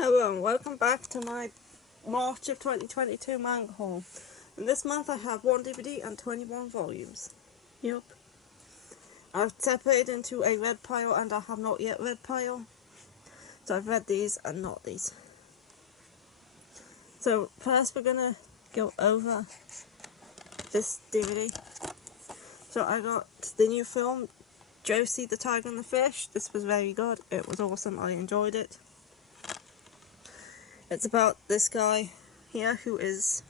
Hello and welcome back to my March of 2022 manga haul. And this month I have 1 DVD and 21 volumes. Yup. I've separated into a read pile and I have not yet read pile. So I've read these and not these. So first we're gonna go over this DVD. So I got the new film, Josie the Tiger and the Fish. This was very good. It was awesome. I enjoyed it. It's about this guy here who is,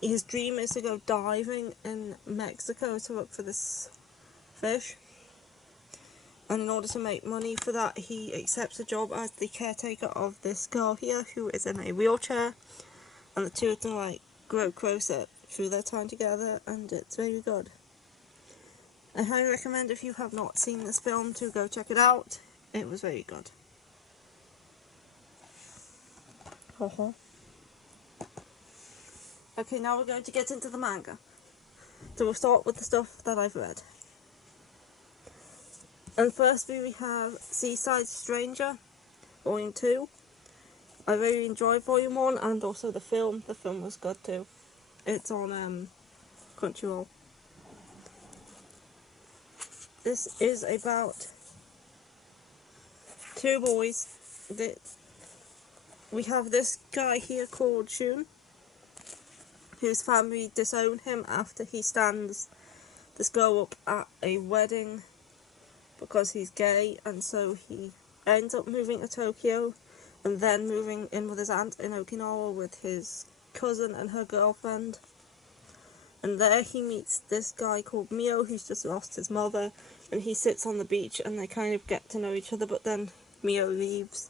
his dream is to go diving in Mexico to look for this fish. And in order to make money for that, he accepts a job as the caretaker of this girl here who is in a wheelchair. And the two of them like grow closer through their time together, and it's very good. I highly recommend, if you have not seen this film, to go check it out. It was very good. Okay, now we're going to get into the manga. So we'll start with the stuff that I've read. And firstly we have Seaside Stranger, Volume 2. I really enjoyed Volume 1 and also the film. The film was good too. It's on Crunchyroll. This is about two boys. We have this guy here called Shun, whose family disown him after he stands this girl up at a wedding because he's gay, and so he ends up moving to Tokyo and then moving in with his aunt in Okinawa with his cousin and her girlfriend. And there he meets this guy called Mio, who's just lost his mother, and he sits on the beach and they kind of get to know each other, but then Mio leaves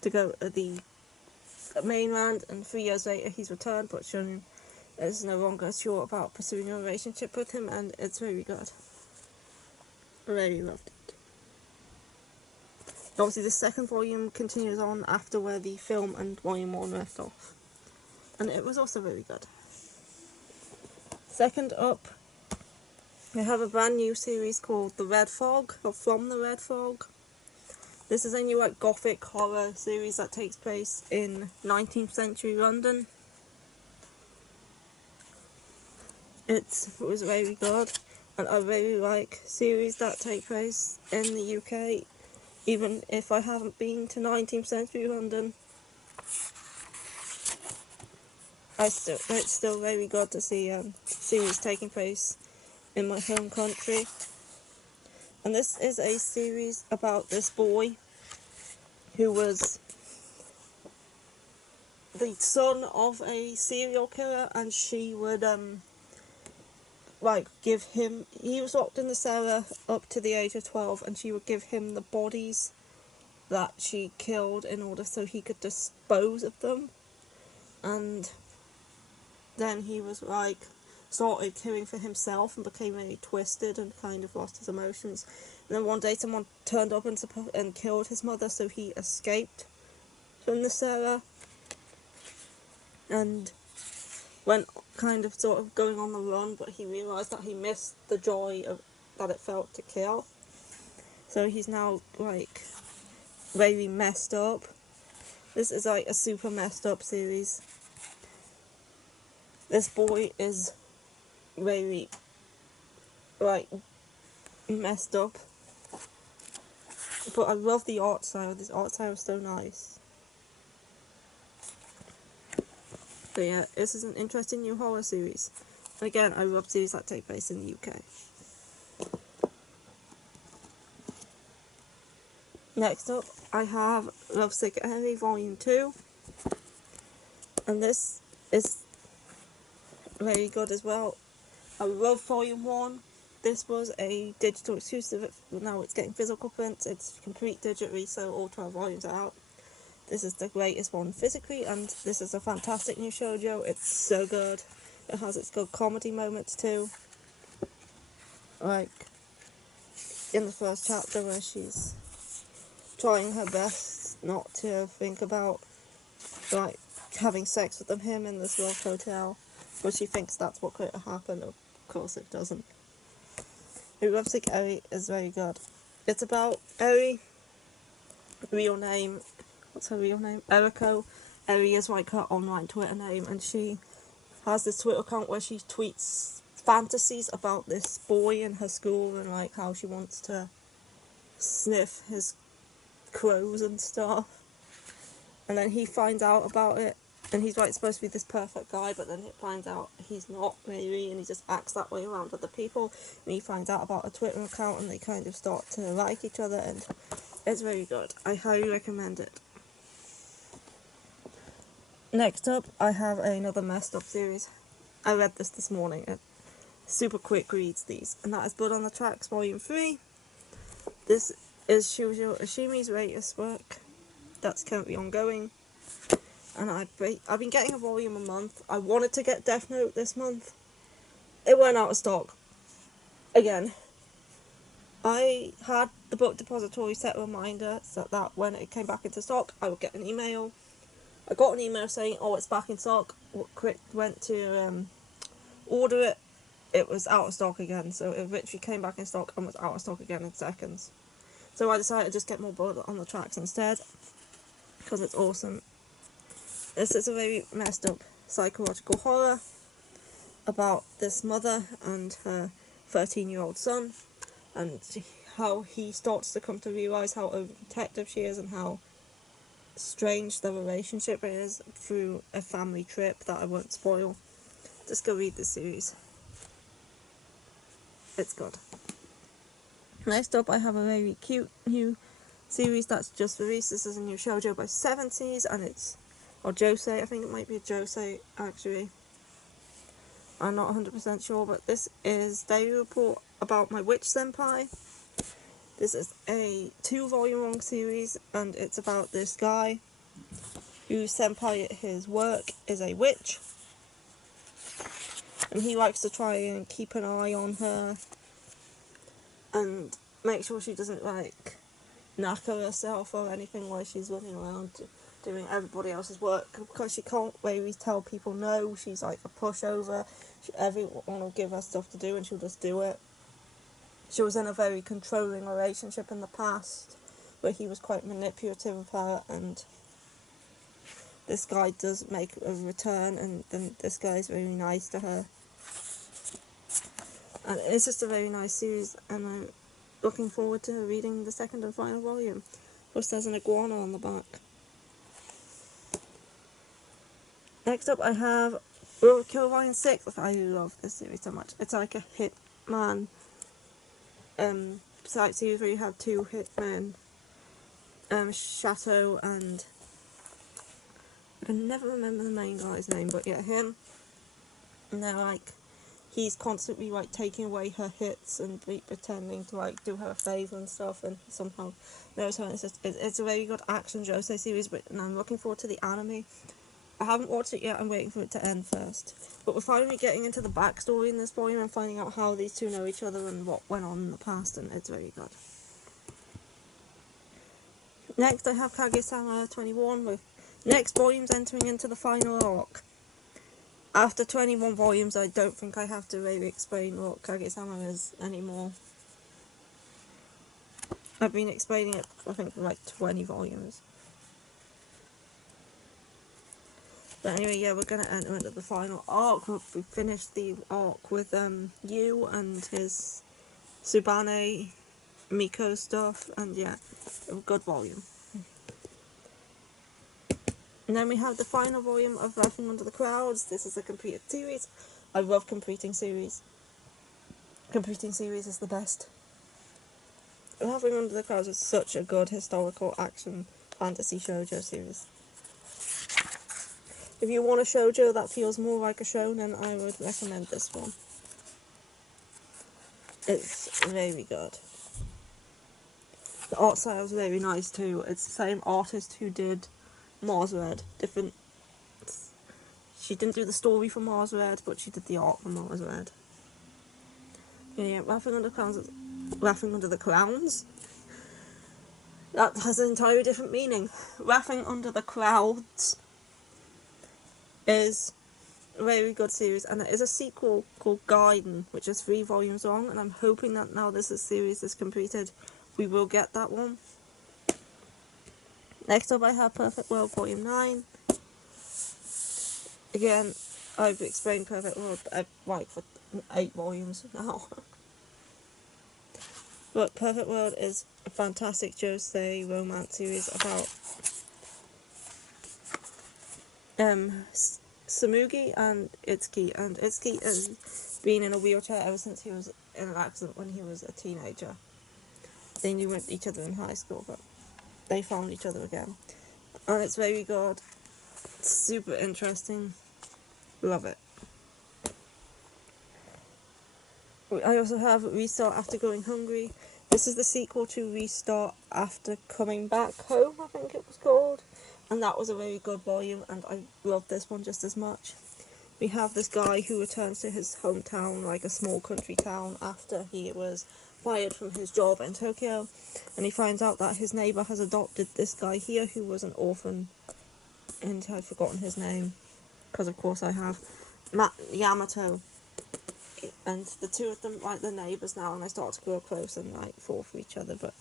to go to the mainland, and 3 years later he's returned, but Shun is no longer sure about pursuing a relationship with him, and it's very good. I really loved it. Obviously the second volume continues on after where the film and Volume 1 left off, and it was also very good. Second up, we have a brand new series called The Red Fog, or From the Red Fog. This is a new gothic horror series that takes place in 19th century London. It was very good, and I really like series that take place in the UK, even if I haven't been to 19th century London. It's still very good to see series taking place in my home country. And this is a series about this boy who was the son of a serial killer, and she would give him, he was locked in the cellar up to the age of 12, and she would give him the bodies that she killed in order so he could dispose of them. And then he was started caring for himself and became really twisted and kind of lost his emotions. And then one day someone turned up and killed his mother, so he escaped from the cellar and went kind of sort of going on the run, but he realised that he missed the joy that it felt to kill. So he's now really messed up. This is a super messed up series. This boy is really messed up, but I love the art style. This art style is so nice. So yeah, this is an interesting new horror series. And again, I love series that take place in the UK. Next up, I have Lovesick Volume 2, and this is very good as well. I love Volume 1. This was a digital exclusive, now it's getting physical prints. It's complete digitally, so all 12 volumes are out. This is the greatest one physically, and this is a fantastic new shoujo. It's so good. It has its good comedy moments too. Like in the first chapter where she's trying her best not to think about having sex with him in this love hotel, but she thinks that's what could happen. Of course it doesn't. Lovesick Eri is very good. It's about Eri, real name what's her real name? Eriko. Eri is like her online Twitter name, and she has this Twitter account where she tweets fantasies about this boy in her school and like how she wants to sniff his crows and stuff. And then he finds out about it, and he's like supposed to be this perfect guy, but then he finds out he's not really, and he just acts that way around other people. And he finds out about a Twitter account, and they kind of start to like each other, and it's very good. I highly recommend it. Next up, I have another messed up series. I read this morning. It super quick reads these, and that is Blood on the Tracks Volume 3. This is Shujo Ashimi's latest work that's currently ongoing, and I've been getting a volume a month. I wanted to get Death Note this month. It went out of stock again. I had the book depository set a reminder so that when it came back into stock I would get an email. I got an email saying, oh, it's back in stock. Went to order it. It was out of stock again, so it literally came back in stock and was out of stock again in seconds. So I decided to just get more Blood on the Tracks instead, because it's awesome. This is a very messed up psychological horror about this mother and her 13-year-old son, and how he starts to come to realise how overprotective she is and how strange the relationship is through a family trip that I won't spoil. Just go read this series. It's good. Next up, I have a very cute new series that's just released. This is a new shoujo by 70s, and it's, or josei, I think it might be a josei actually. I'm not 100% sure, but this is Daily Report About My Witch Senpai. This is a 2-volume long series, and it's about this guy whose senpai at his work is a witch, and he likes to try and keep an eye on her and make sure she doesn't like knacker herself or anything while she's running around doing everybody else's work, because she can't really tell people no. She's like a pushover. Everyone will give her stuff to do and she'll just do it. She was in a very controlling relationship in the past where he was quite manipulative of her, and this guy does make a return, and then this guy's very nice to her. And it's just a very nice series, and I'm looking forward to reading the second and final volume. Plus there's an iguana on the back. Next up I have Kill Volume 6. I love this series so much. It's like a hitman type series where you have 2 hitmen, Chateau and I can never remember the main guy's name, but yeah, him. And they're like, he's constantly like taking away her hits and pretending to like do her a favour and stuff, and he somehow knows her. And it's a very good action josei series, and I'm looking forward to the anime. I haven't watched it yet, I'm waiting for it to end first. But we're finally getting into the backstory in this volume and finding out how these two know each other and what went on in the past, and it's very good. Next I have Kage-sama 21, with next volumes entering into the final arc. After 21 volumes, I don't think I have to really explain what Kage-sama is anymore. I've been explaining it, I think, for like 20 volumes. But anyway, yeah, we're going to enter into the final arc. We finished the arc with Yu and his Tsubane Miko stuff, and yeah, a good volume. And then we have the final volume of Laughing Under the Clouds. This is a completed series. I love completing series. Completing series is the best. Laughing Under the Clouds is such a good historical action fantasy shoujo series. If you want a shoujo that feels more like a shonen, I would recommend this one. It's very good. The art style is very nice too. It's the same artist who did Mars Red. She didn't do the story for Mars Red, but she did the art for Mars Red. Yeah, Laughing Under the Clowns. That has an entirely different meaning. Laughing Under the Clouds is a very good series, and there is a sequel called Gaiden, which is 3 volumes long, and I'm hoping that now this series is completed, we will get that one. Next up I have Perfect World Volume 9. Again, I've explained Perfect World like for 8 volumes now. But Perfect World is a fantastic josei romance series about Samugi and Itsuki. And Itsuki has been in a wheelchair ever since he was in an accident when he was a teenager. They knew each other in high school, but they found each other again. And it's very good. It's super interesting. Love it. I also have Restart After Going Hungry. This is the sequel to Restart After Coming Back Home, I think it was called. And that was a very good volume, and I loved this one just as much. We have this guy who returns to his hometown, like a small country town, after he was fired from his job in Tokyo. And he finds out that his neighbour has adopted this guy here who was an orphan. And I've forgotten his name, because of course I have. Yamato. And the two of them, like, the neighbours now, and they start to grow close and, like, fall for each other, but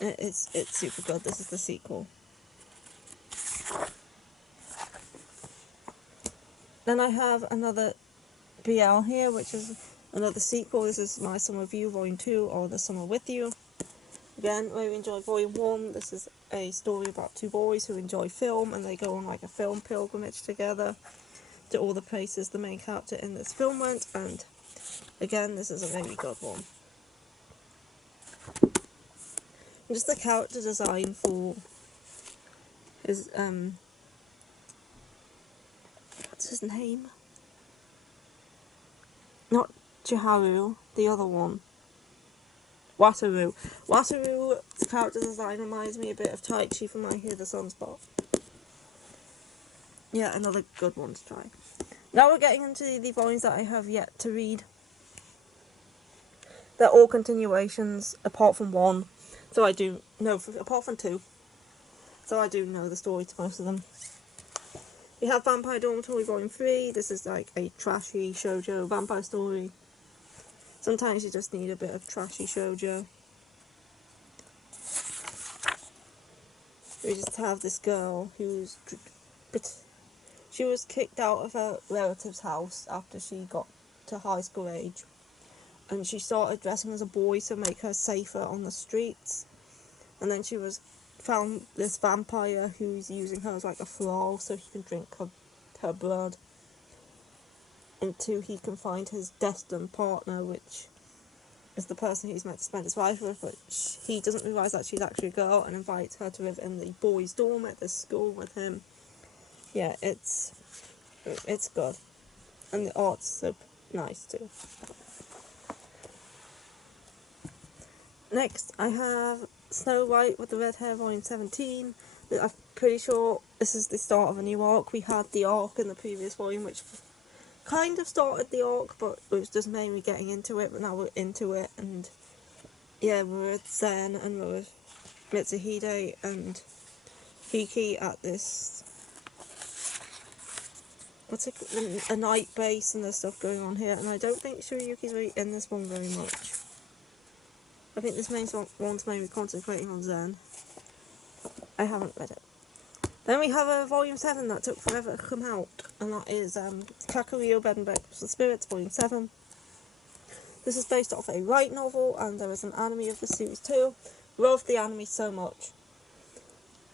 it's super good. This is the sequel. Then I have another BL here, which is another sequel. This is My Summer View Volume 2, or The Summer With You. Again, really enjoyed Volume 1. This is a story about two boys who enjoy film, and they go on, like, a film pilgrimage together to all the places the main character in this film went, and again, this is a very good one. And just the character design for his, what's his name? Not Chiharu, the other one. Wataru. Wataru's character design reminds me a bit of Taichi from I Hear the Sunspot. Yeah, another good one to try. Now we're getting into the volumes that I have yet to read. They're all continuations, apart from one. So I do know, apart from 2. So I do know the story to most of them. We have Vampire Dormitory Volume 3. This is like a trashy shoujo vampire story. Sometimes you just need a bit of trashy shoujo. We just have this girl who's... She was kicked out of her relative's house after she got to high school age. And she started dressing as a boy to make her safer on the streets. And then she found this vampire who's using her as like a thrall so he can drink her blood. Until he can find his destined partner, which is the person he's meant to spend his life with, but he doesn't realise that she's actually a girl, and invites her to live in the boys' dorm at this school with him. Yeah, it's good. And the art's so nice too. Next, I have Snow White with the Red Hair Volume 17. I'm pretty sure this is the start of a new arc. We had the arc in the previous volume, which kind of started the arc, but it was just mainly getting into it, but now we're into it, and yeah, we're with Zen, and we're with Mitsuhide and Hiki at this, a night base, and there's stuff going on here, and I don't think Shirayuki's really in this one very much. I think this one's mainly concentrating on Zen. I haven't read it. Then we have a Volume 7 that took forever to come out, and that is Kakuyo Bed and Breakfast with Spirits, Volume 7. This is based off a light novel, and there is an anime of the series too. Love the anime so much.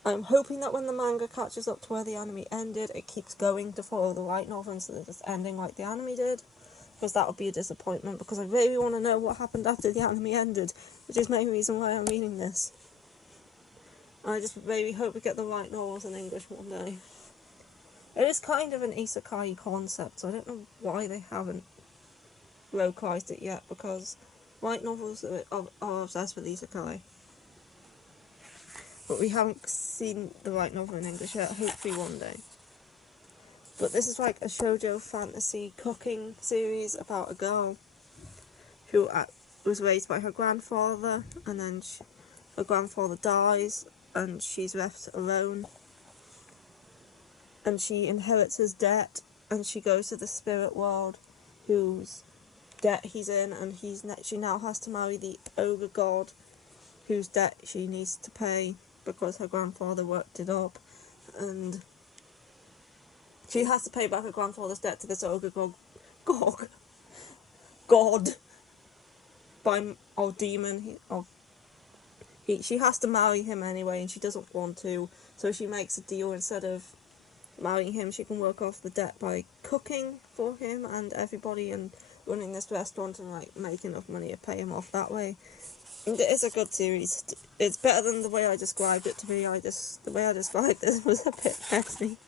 I'm hoping that when the manga catches up to where the anime ended, it keeps going to follow the light novel instead of just ending like the anime did. Because that would be a disappointment, because I really want to know what happened after the anime ended, which is the main reason why I'm reading this. I just really hope we get the light novels in English one day. It is kind of an isekai concept, so I don't know why they haven't localized it yet, because light novels are obsessed with isekai. But we haven't seen the light novel in English yet, hopefully one day. But this is like a shoujo fantasy cooking series about a girl who was raised by her grandfather, and then her grandfather dies, and she's left alone. And she inherits his debt, and she goes to the spirit world, whose debt he's in, and she now has to marry the ogre god, whose debt she needs to pay. because her grandfather worked it up, and she has to pay back her grandfather's debt to this ogre god or demon. She has to marry him anyway, and she doesn't want to, so she makes a deal. Instead of marrying him, she can work off the debt by cooking for him and everybody, and running this restaurant, and like make enough money to pay him off that way. And it is a good series. It's better than the way I described it to be. The way I described this was a bit messy,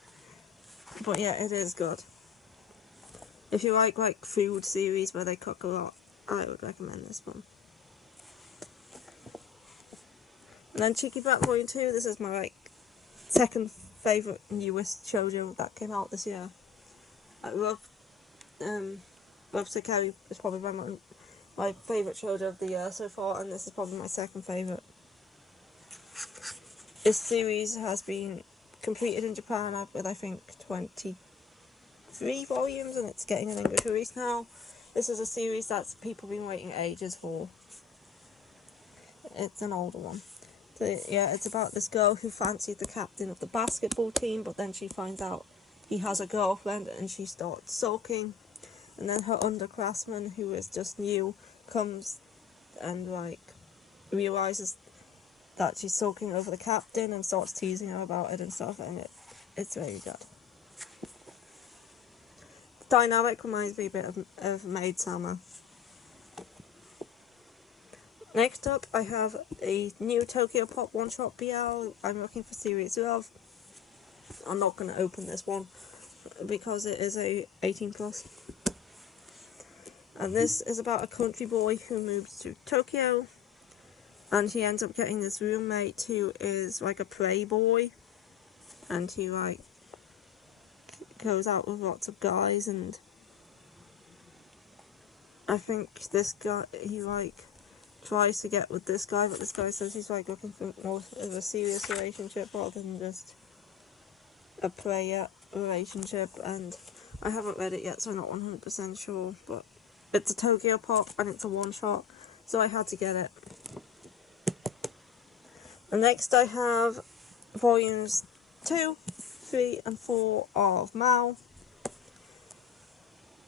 but yeah, it is good. If you like food series where they cook a lot, I would recommend this one. And then Cheeky Brat Volume 2, this is my second favourite newest shoujo that came out this year. I love Lovesick is probably my favourite shoujo of the year so far, and this is probably my second favourite. This series has been completed in Japan with I think 23 volumes, and it's getting an English release now. This is a series that people have been waiting ages for. It's an older one. So yeah, it's about this girl who fancies the captain of the basketball team, but then she finds out he has a girlfriend and she starts sulking. And then her underclassman, who is just new, comes and realises that she's sulking over the captain and starts teasing her about it and stuff, and it's really good. The dynamic reminds me a bit of Maid Sama. Next up, I have a new Tokyo Pop one-shot BL. I'm looking for Serious Love. I'm not going to open this one because it is a 18+. And this is about a country boy who moves to Tokyo, and he ends up getting this roommate who is like a prey boy, and he goes out with lots of guys, and I think this guy, he tries to get with this guy, but this guy says he's looking for more of a serious relationship rather than just a player relationship, and I haven't read it yet, so I'm not 100% sure, but it's a Tokyo Pop and it's a one-shot, so I had to get it. And next I have volumes 2, 3 and 4 of Mao.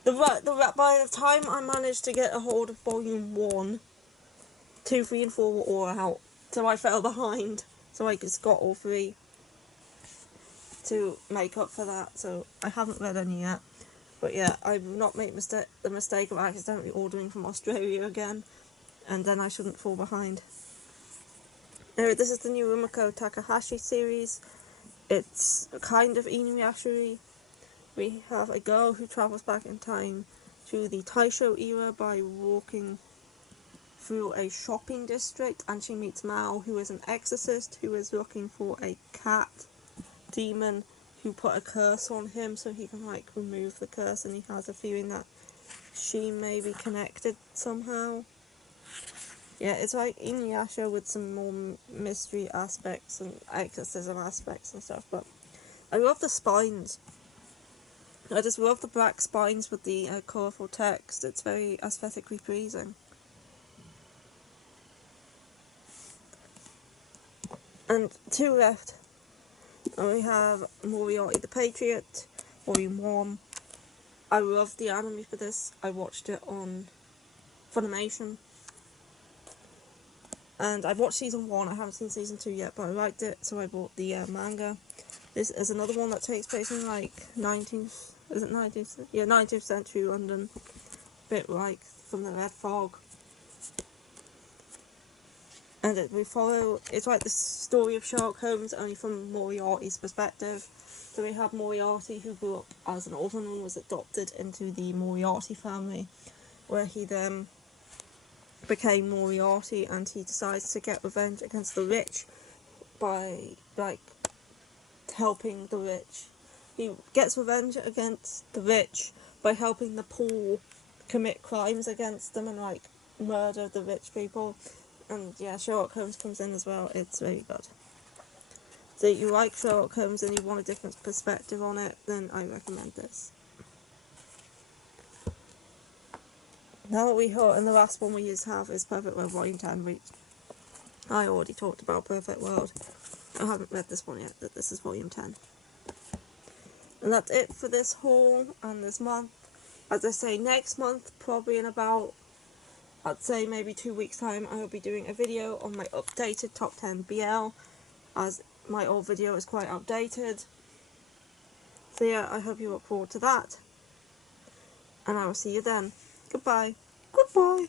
By the time I managed to get a hold of volume 1, 2, 3 and 4 were all out, so I fell behind, so I just got all 3 to make up for that, so I haven't read any yet. But yeah, I've not made the mistake of accidentally ordering from Australia again, and then I shouldn't fall behind. Anyway, this is the new Rumiko Takahashi series. It's kind of Inuyasha-y. We have a girl who travels back in time to the Taisho era by walking through a shopping district, and she meets Mao, who is an exorcist who is looking for a cat demon who put a curse on him so he can remove the curse, and he has a feeling that she may be connected somehow. Yeah, it's like Inuyasha with some more mystery aspects and exorcism aspects and stuff, but I love the spines. I just love the black spines with the colourful text. It's very aesthetically pleasing. And 2 left. And we have Moriarty the Patriot, Volume 1. I love the anime for this. I watched it on Funimation. And I've watched season 1, I haven't seen season 2 yet, but I liked it, so I bought the manga. This is another one that takes place in 19th century London. A bit from the Red Fog. And it's like the story of Sherlock Holmes, only from Moriarty's perspective. So we have Moriarty, who grew up as an orphan and was adopted into the Moriarty family, where he then became Moriarty, and he decides to get revenge against the rich by helping the rich. He gets revenge against the rich by helping the poor commit crimes against them and murder the rich people. And yeah, Sherlock Holmes comes in as well. It's really good. So if you like Sherlock Holmes and you want a different perspective on it, then I recommend this. Now that we heard, and the last one we have is Perfect World Volume 10, which I already talked about Perfect World. I haven't read this one yet, but this is volume 10. And that's it for this haul and this month. As I say, next month, probably in about, I'd say maybe 2 weeks time, I will be doing a video on my updated top 10 BL, as my old video is quite outdated. So yeah, I hope you look forward to that. And I will see you then. Goodbye. Goodbye.